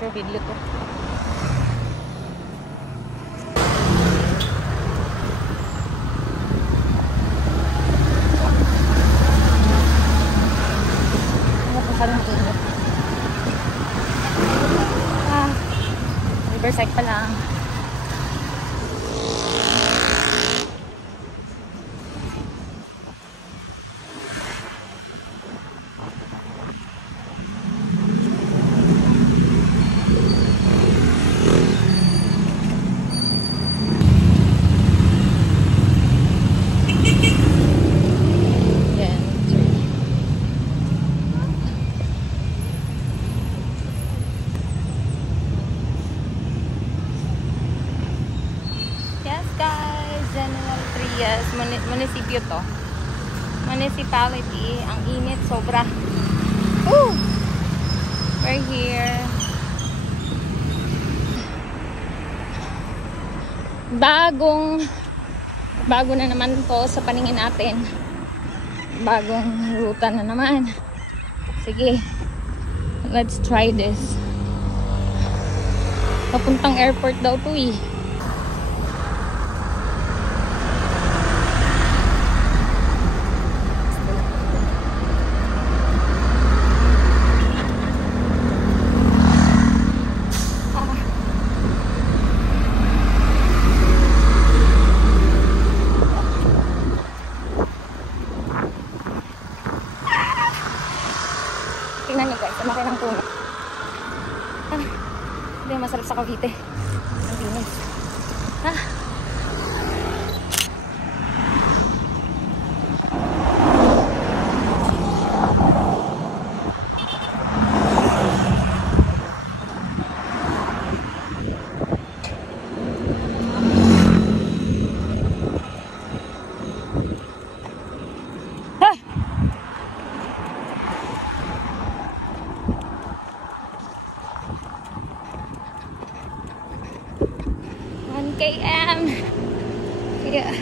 sure video to. Riverside pa lang. Yes, munisipyo to. Municipality. Ang init, sobra. Woo! We're here. Bago na naman to sa paningin natin. Bagong ruta na naman. Sige. Let's try this. Papuntang airport daw to eh. Tingnan nyo guys, lumaki ng puno. Hindi, masarap sa Cavite. Ang linis. km. Yeah.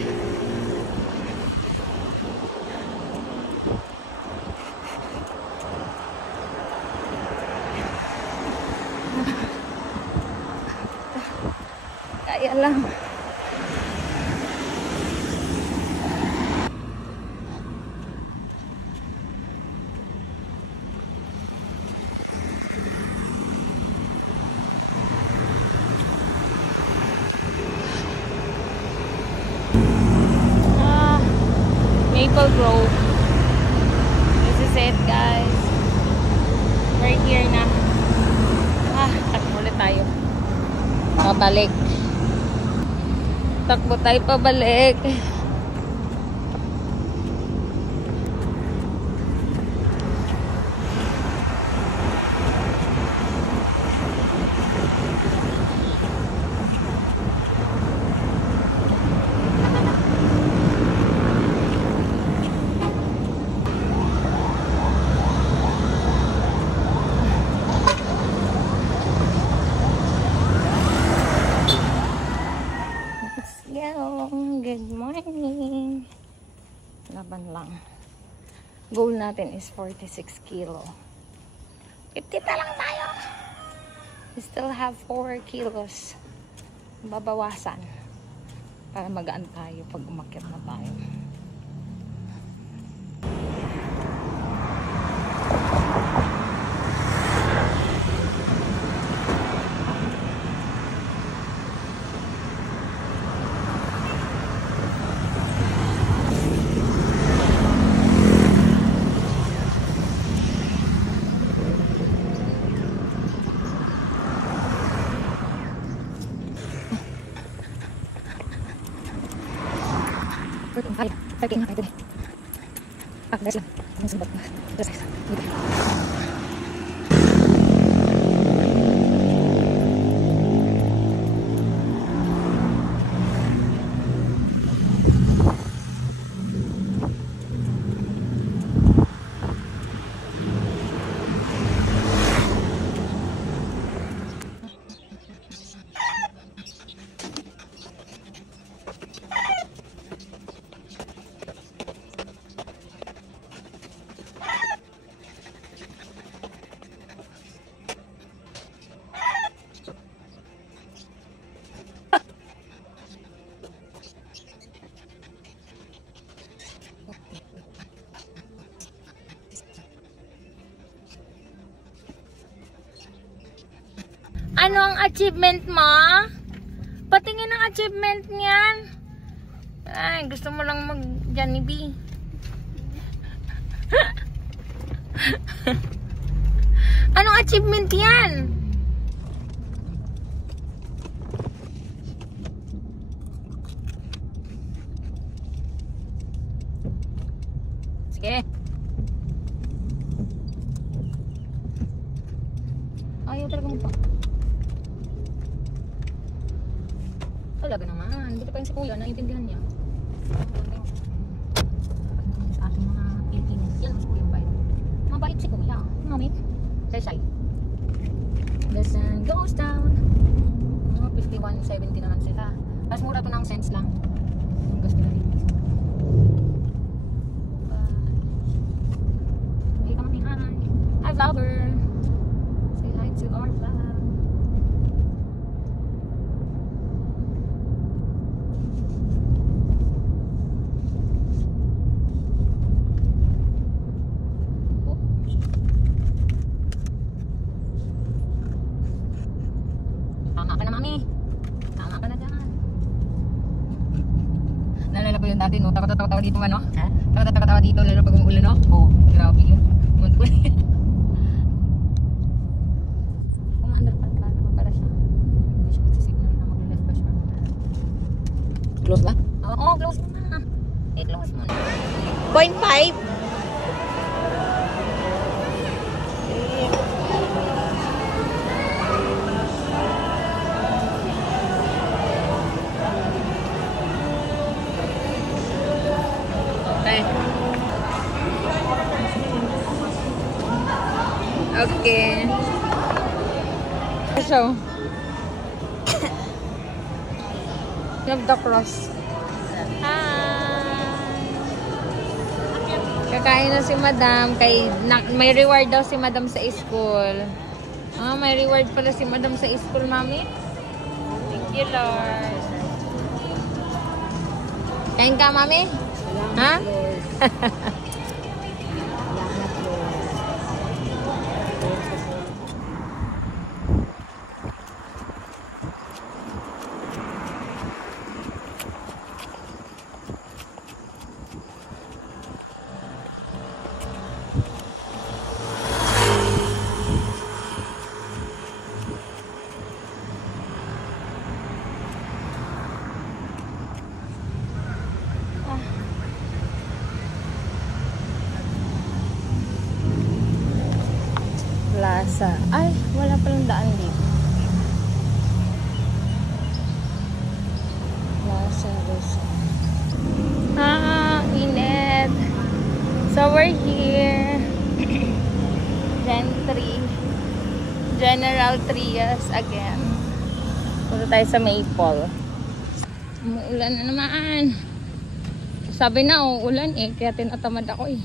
Kaya lang. Maple Grove. This is it, guys. We're here na. Takbo ulit tayo. Pabalik. Takbo tayo pabalik. Good morning. Laban lang. Goal natin is 46 kilo. 50 na lang tayo. We still have 4 kilos. Babawasan. Para magaan tayo pag umakyat na tayo. Ay, parking na kayo dito. Guys lang. Ang sumbot na. Guys, dito. Ano ang achievement mo? Patingin ang achievement niyan. Ay, gusto mo lang mag-Jollibee. Anong achievement yan? Sige. Ayaw talaga mo pa. Talaga naman. Buti pa yung si kuya, naiintindihan niya. Sa ating mga Pilipinas. Yan ang si kuya bait. Mabait si kuya. Mami. Shy. The sun goes down. 51.70 naman sila. Mas mura to ng cents lang. Yung gas nila dito. Hey, come on, hi. Hi, vlogger. Say hi to our vlog. Tama ka na, mami. Tama ka na dyan. Nalala ko yun dati, no? Takot-tawa dito, ano? Ha? Takot-tawa dito, lalo pag umuulan, no? Oo. Grabe yun. Kumandar pa naman pala siya. Hindi siya nagsisignal na mag-left pa siya. Close ba? Oo, close mo na. Close mo na. 0.5. Okay. So, love the cross. Hi! Kakain na si madam. May reward daw si madam sa school. Ah, may reward pala si madam sa school, mami. Thank you, Lord. Kain ka, mami? Ha? Plaza. Ay, wala palang daan dito. Plaza Resort. Ah, init. So, we're here. Gen 3. General Trias again. Punta tayo sa Maple. Umuulan na naman. Sabi na, uulan eh. Kaya tinatamad ako eh.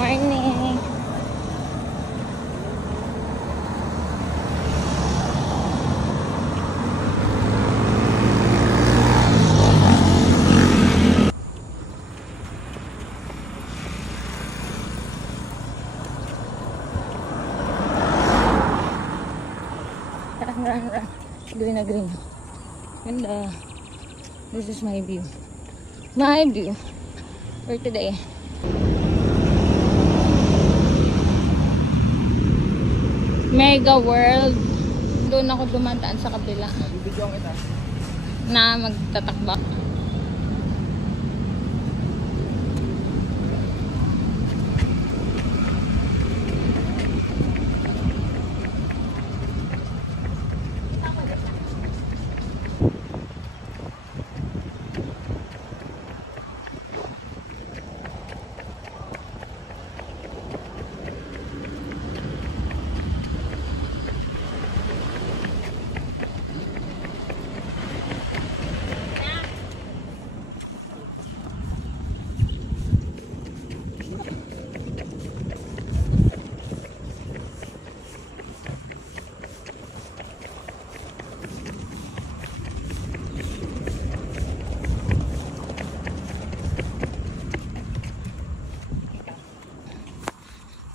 Morning. Run. Green na green. Ganda. This is my view. My view for today. Mega World. Doon ako dumadaan sa kabila. Bibigyan kita. Na magtatakba.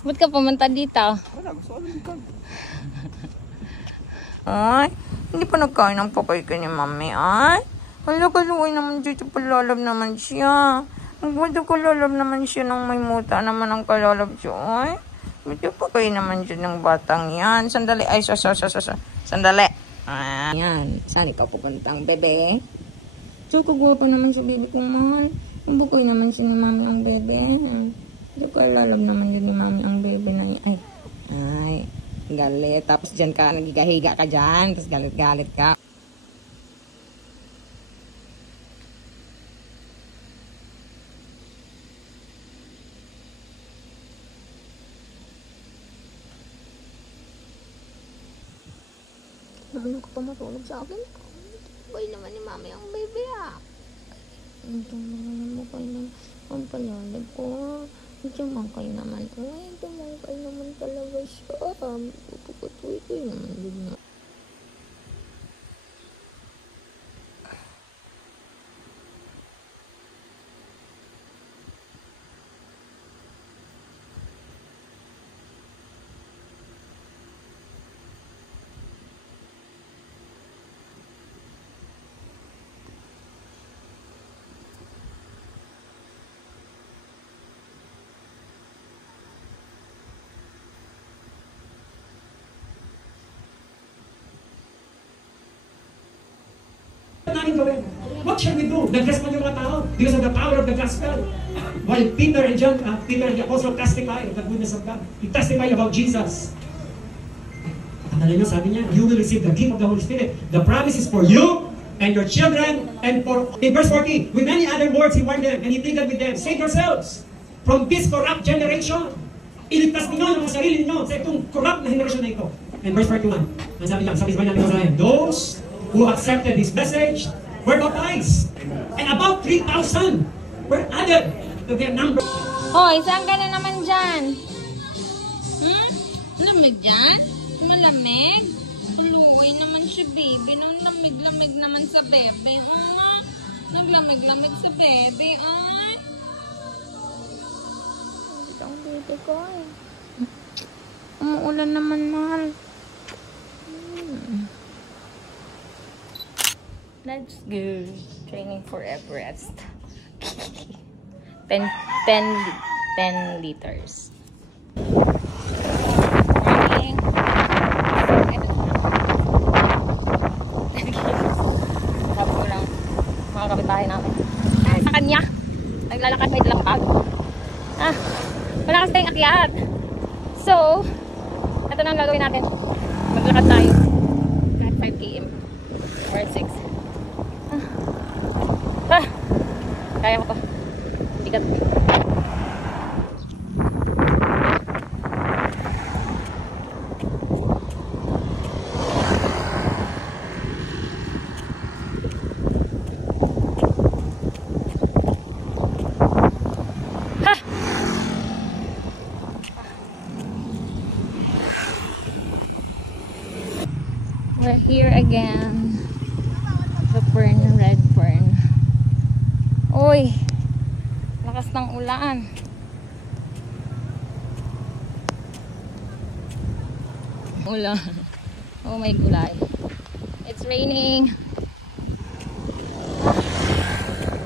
Ba't ka pumunta dito? Wala, gusto ko lang ikaw. Ay, hindi pa nagkain ng pakay ka ni mami, ay. Hala, kaluoy naman dito, palalab naman siya. Magwado kalalab naman siya ng may muta naman ang kalalab siya, ay. Ba't pakay naman siya ng batang yan? Sandali, ay, sandali. Ah, yan, saan ikaw pupuntang, bebe? So, kagwapa naman siya, bebe kong mahal. Bukay naman siya ni mami ang bebe. Hindi kalalab naman yun ni mami ang bebe na yun. Ay, galit. Tapos dyan ka, nagigahiga ka dyan. Tapos galit-galit ka. Ano ka pa matulog sa akin? Bukay naman ni mami ang bebe ah. Ito naman mo kayo ng ang palalab ko. Tumangkay naman. Ay, tumangkay naman talaga siya. Pupukatuloy naman din na. What shall we do? Nag-respond yung mga tao because of the power of the gospel. While Peter and John, Peter the apostle testify of the goodness of God. He testified about Jesus. At alam nyo, sabi niya, you will receive the gift of the Holy Spirit. The promise is for you and your children and for, in verse 40, with many other words he warned them and he pleaded with them, save yourselves from this corrupt generation. Iligtas ninyo ang mga sarili ninyo sa itong corrupt na generation na ito. And verse 41, ang sabi niya, sabi natin sa akin, those who accepted this message were baptized. And about 3,000 were added to their number. Hoy, saan ka na naman dyan? Lamig dyan? Malamig? Tuluoy naman siya, baby. Nang lamig-lamig naman sa bebe. Oo nga. Naglamig-lamig sa bebe, ay. Ang bebe ko, ay. Umuulan naman, mahal. Let's go. Training for Everest. 10 liters. Morning. Sabi ko lang, mga kapitbahay namin. Sa kanya. Naglalakad may dalang bag. Wala kasi tayong akyat. So, ito na ang gagawin natin. Maglakad tayo. At 5 km. Or 6. Kaya ko to. Bigat. We're here again. The fern, red fern. Uy, lakas ng ulan. Ulan. Oh my gulay. It's raining.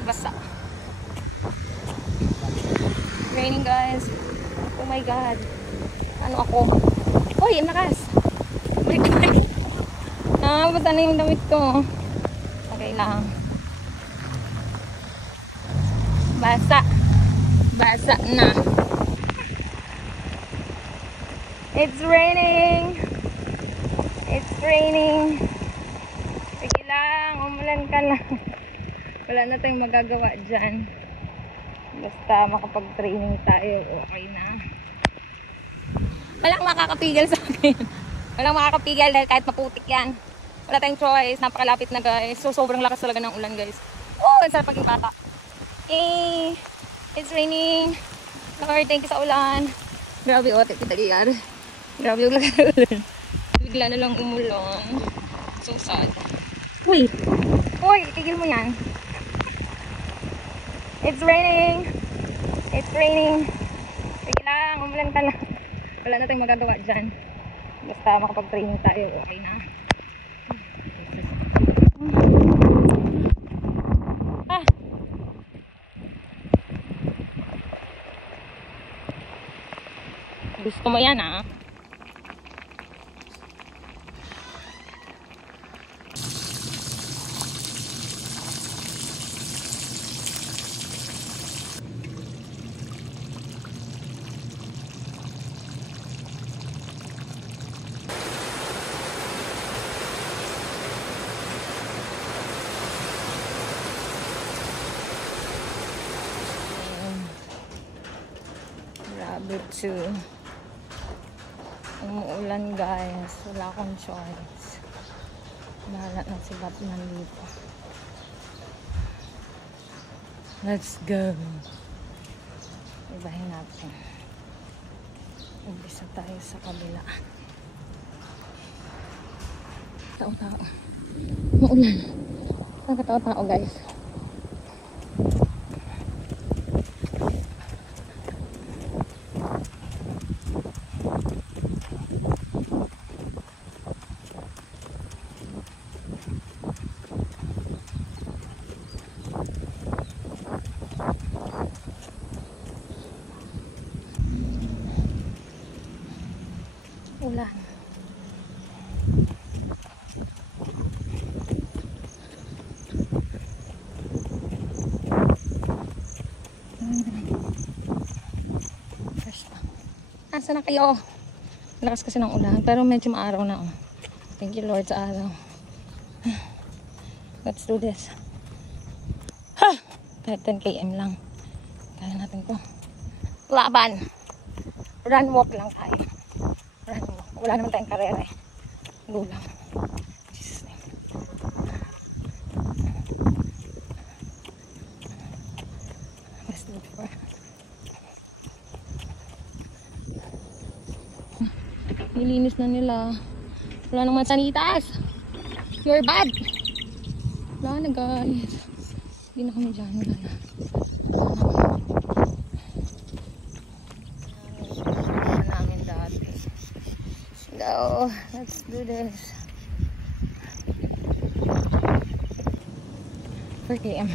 Basa. It's raining, guys. Oh my god. Ano ako? Uy, ang lakas. Balik. Basta na yung damit ko. Okay lang. Basa. Basa na. It's raining. It's raining. Sige lang. Umulan ka lang. Wala na tayong magagawa dyan. Basta makapag-training tayo. Okay na. Walang makakapigil sa akin. Walang makakapigil dahil kahit maputik yan. Wala tayong choice. Napakalapit na, guys. So, sobrang lakas talaga ng ulan, guys. Oh, ang sarap maging bata. Eh, it's raining. Lord, thank you sa ulan. Grabe, ote, kitagiyar. Grabe yung lakas ng ulan. Bigla na lang umulan. So sad. Uy! Uy, tigil mo yan. It's raining. It's raining. Sige lang, umulan ka lang. Wala na tayong magagawa dyan. Basta makapag-training tayo, okay na. Ah! Gusto mo yan, ah? Rabbit 2. Umuulan guys. Wala akong choice. Bahala na si Batman dito. Let's go. Ibahin natin. Umpisa tayo sa kabila. Tao-tao. Maulan. Saan ka tao-tao guys? Ulan. Asa na kayo? Lakas kasi ng ulan, pero medyo maaraw na. Oh. Thank you Lord sa araw. Let's do this. Ha! Kahit 10 km lang. Kaya natin to. Laban! Run walk lang tayo. Run walk. Wala naman tayong karera eh. Lulang. Jesus name. Let's do it for. Nilinis na nila. Wala nang mansanitas. You're bad. Wala na guys. Hindi na kami dyan. Wala na. Wala namin dati. Go. Let's do this. 4 km.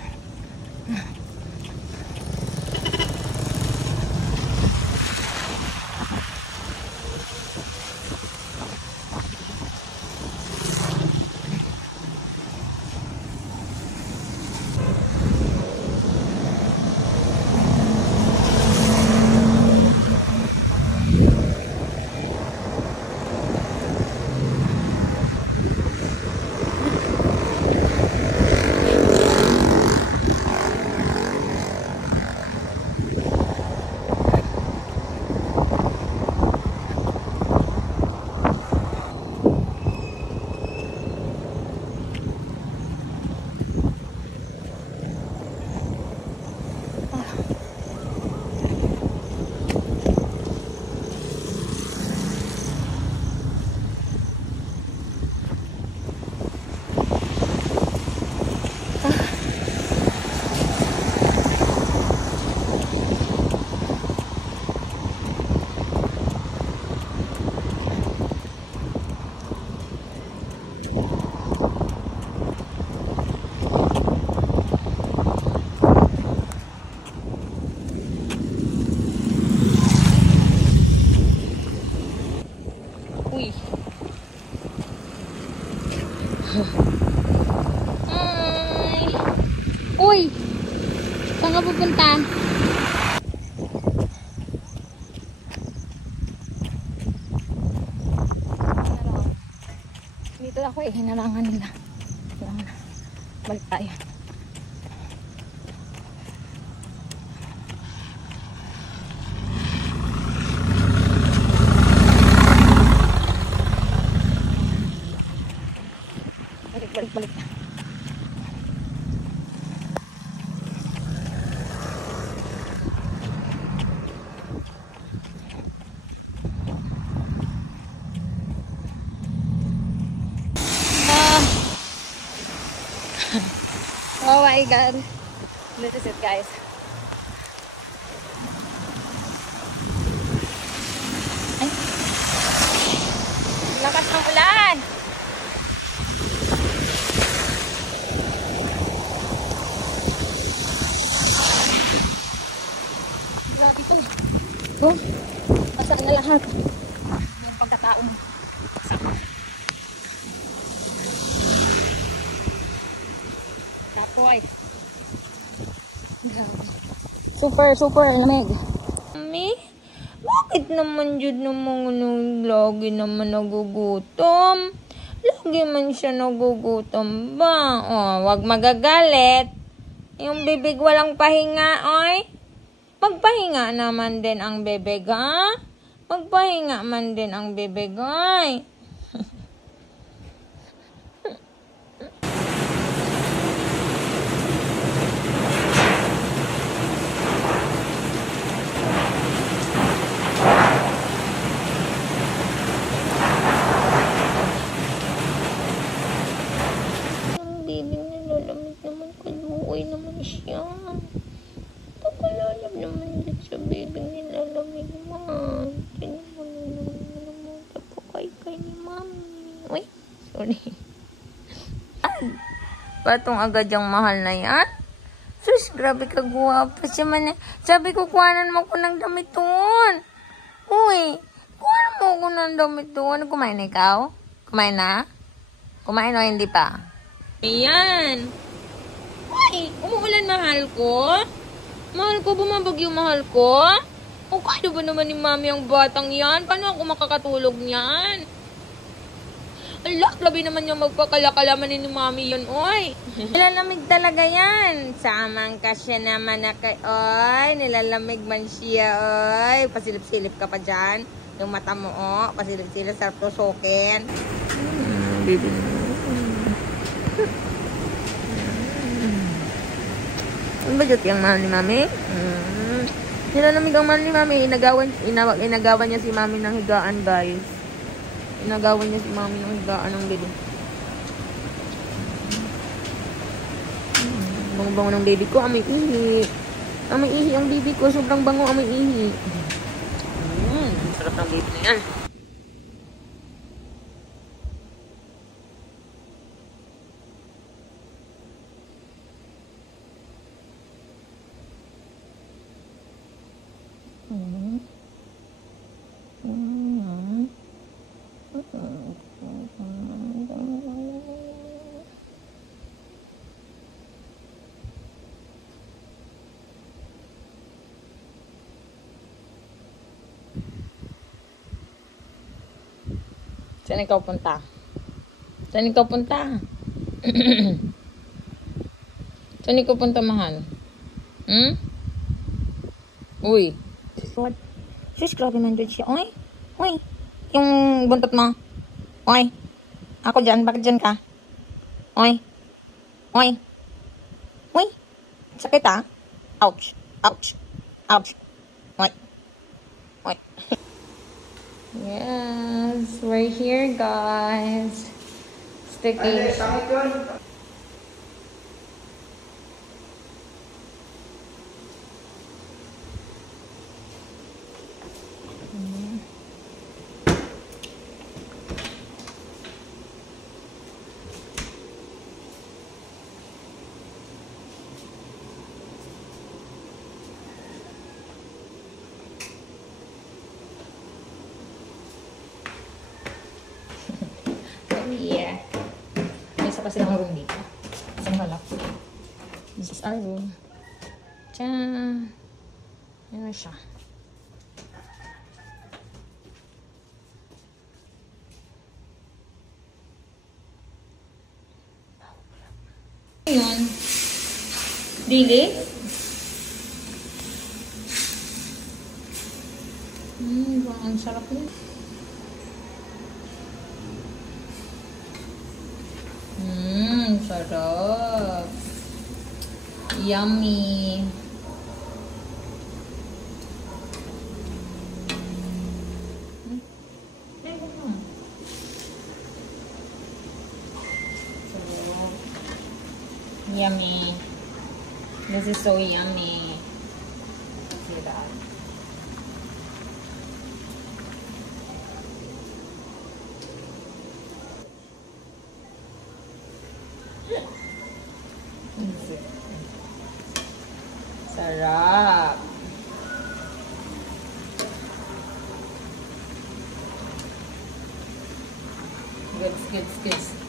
Uy. Ay. Uy. Saan ka pupunta? Dito ako eh. Hinarangan nila. Balik tayo. Balik. Oh my God. This is it guys. Ay. lakas ng ulan. Grabe ito. Oh, pasang na lahat. Yung pagkataong pasak. Tapoy. Grabe. Super lamig. Mami, bakit naman Jud naman lagi naman nagugutom? Lagi man siya nagugutom ba? Oh, wag magagalit. Yung bibig walang pahinga, oy. Magpahinga naman din ang bibig, ha? Magpahinga man din ang bibig, oy. Bibig nilalamig naman, kaluoy naman siya. Pagkalalam naman dito sa bibig nilalamig man. Tingnan mo naman tapokay ni Mami. Uy, sorry. Patong agad yung mahal na yan? Sus, grabe ka guwapa siya man. Sabi ko, kuhanan mo ko ng damit doon. Uy, kuhanan mo ko ng damit doon. Kumain na ikaw? Kumain na? Kumain o hindi pa? Ayan. Ay, umuulan mahal ko. Mahal ko, bumabagyo mahal ko. O, kaya ba naman ni Mami ang batang yan? Paano ako makakatulog niyan? Ala, labi naman yung magpakalakalaman ni Mami yan, oy. Nilalamig talaga yan. Samang ka siya naman na kay, oy. Nilalamig man siya, oy. Pasilip-silip ka pa dyan. Yung mata mo, oh. Pasilip-silip, sarap tusukin. Baby. Ang bagot yung mahal ni Mami? Nilalamig ang mahal ni Mami. Inagawan niya si Mami ng higaan, guys. Inagawan niya si Mami ng higaan ng baby. Bango-bango ng baby ko. Amoy ihi. Amoy ihi ang baby ko. Sobrang bango amoy ihi. Sarap ng baby na yan. Saan ikaw punta? Saan ikaw punta? Saan ikaw punta, mahal? Uy. Sus, grabe man dyan siya. Uy. Uy. Yung buntot mo. Uy. Ako dyan. Bakit dyan ka? Uy. Uy. Uy. Sakit ah. Ouch. Ouch. Ouch. Uy. Uy. Yes, we're here, guys. Sticky. Yeah. May isa pa silang room dito. Isang halak. This is our room. Tiyaan. Ano siya? Ayun. Dili? Ang sarap niya. Sarap. Yummy. Yummy. This is so yummy. See that? Sarap. Goods.